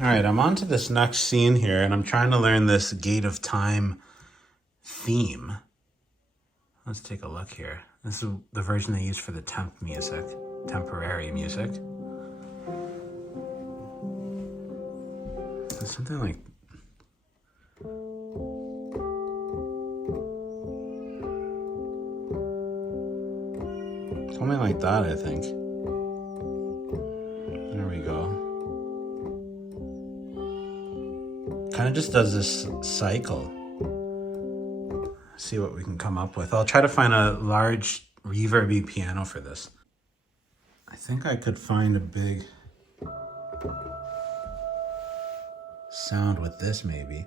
All right, I'm on to this next scene here, and I'm trying to learn this Gate of Time theme. Let's take a look here. This is the version they use for the temporary music. It's something like... something like that, I think. There we go. Kind of just does this cycle. See what we can come up with. I'll try to find a large reverby piano for this. I think I could find a big sound with this maybe.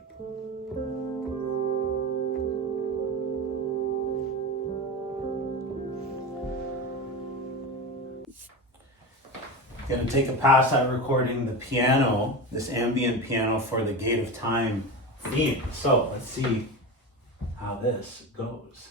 Gonna take a pass at recording the piano, this ambient piano for the Gate of Time theme. So let's see how this goes.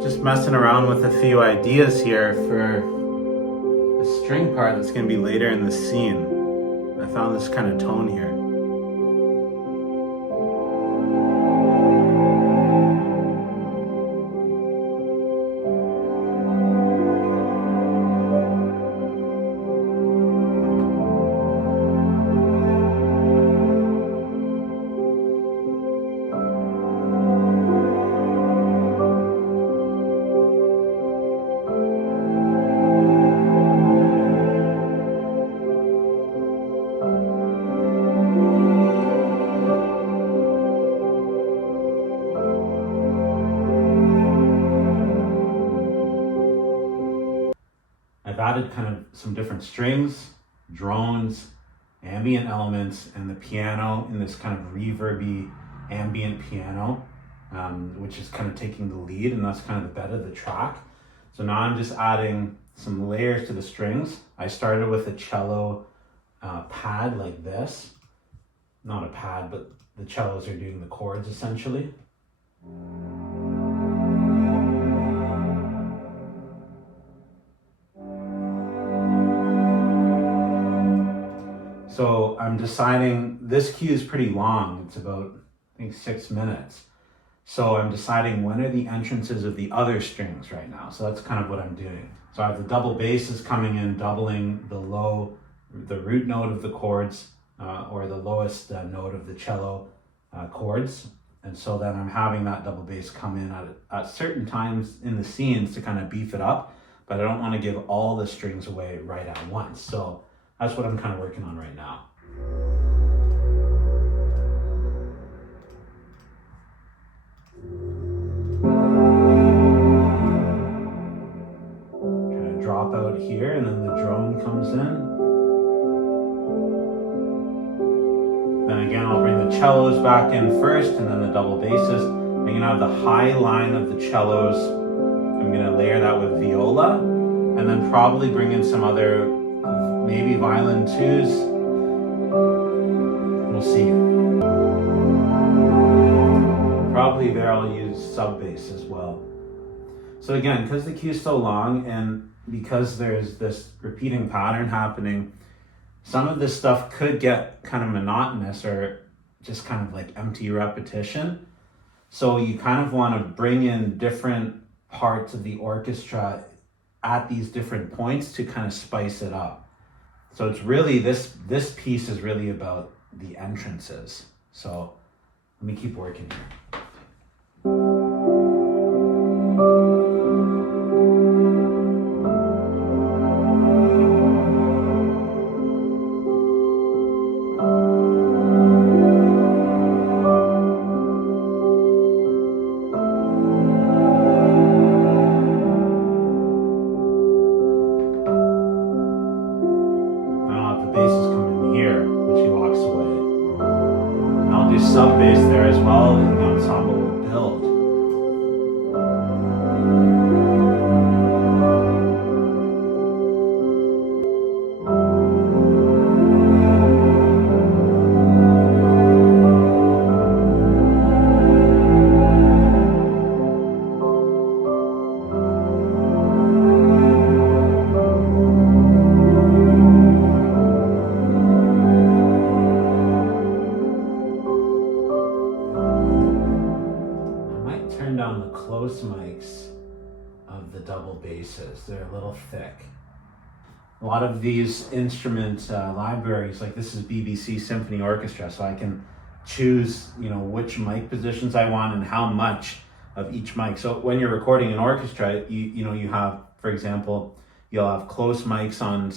Just messing around with a few ideas here for the string part that's going to be later in the scene. I found this kind of tone here. I've added kind of some different strings, drones, ambient elements, and the piano in this kind of reverby ambient piano, which is kind of taking the lead, and that's kind of the bed of the track. So now I'm just adding some layers to the strings. I started with a cello pad like this. Not a pad, but the cellos are doing the chords essentially. So I'm deciding, this cue is pretty long. It's about, I think, 6 minutes. So I'm deciding when are the entrances of the other strings right now. So that's kind of what I'm doing. So I have the double basses coming in, doubling the root note of the chords, or the lowest note of the cello chords. And so then I'm having that double bass come in at certain times in the scenes to kind of beef it up, but I don't want to give all the strings away right at once. So that's what I'm kind of working on right now. Try to drop out here, and then the drone comes in. Then again, I'll bring the cellos back in first, and then the double basses. I'm gonna have the high line of the cellos. I'm gonna layer that with viola, and then probably bring in some other maybe violin twos. We'll see. Probably there I'll use sub bass as well. So again, because the cue is so long and because there's this repeating pattern happening, some of this stuff could get kind of monotonous or just kind of like empty repetition. So you kind of want to bring in different parts of the orchestra at these different points to kind of spice it up. So it's really, this piece is really about the entrances. So let me keep working here. use sub bass there as well, and the ensemble will build. Turn down the close mics of the double basses. They're a little thick. A lot of these instrument libraries, like this is BBC Symphony Orchestra, so I can choose, which mic positions I want and how much of each mic. So when you're recording an orchestra, you have, for example, you'll have close mics on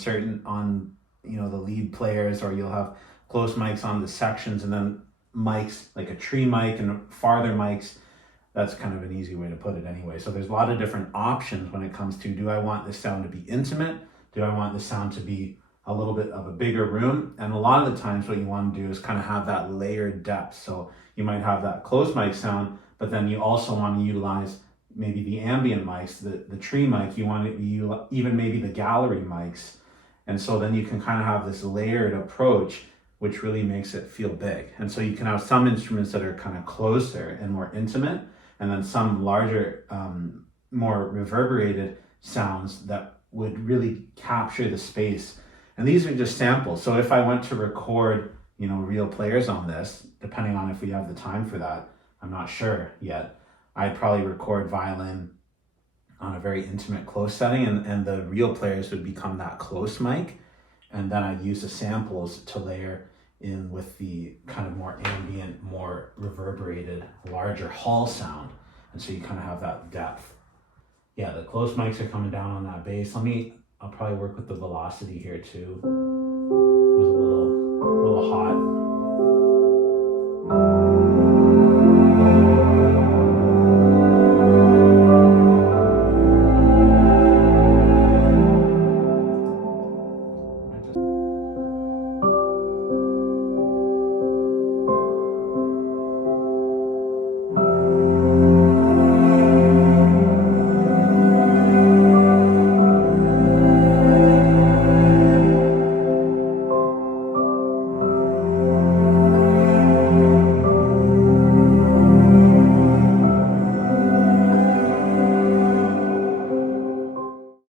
the lead players, or you'll have close mics on the sections, and then mics like a tree mic and farther mics. That's kind of an easy way to put it anyway. So there's a lot of different options when it comes to, do I want this sound to be intimate? Do I want the sound to be a little bit of a bigger room? And a lot of the times what you want to do is kind of have that layered depth. So you might have that close mic sound, but then you also want to utilize maybe the ambient mics, the tree mic, you want to even maybe the gallery mics. And so then you can kind of have this layered approach, which really makes it feel big. And so you can have some instruments that are kind of closer and more intimate, and then some larger, more reverberated sounds that would really capture the space. And these are just samples. So if I went to record, real players on this, depending on if we have the time for that, I'm not sure yet, I'd probably record violin on a very intimate close setting, and the real players would become that close mic. And then I'd use the samples to layer in with the kind of more ambient, more reverberated, larger hall sound. And so you kind of have that depth. Yeah, the close mics are coming down on that bass. I'll probably work with the velocity here too. It was a little hot.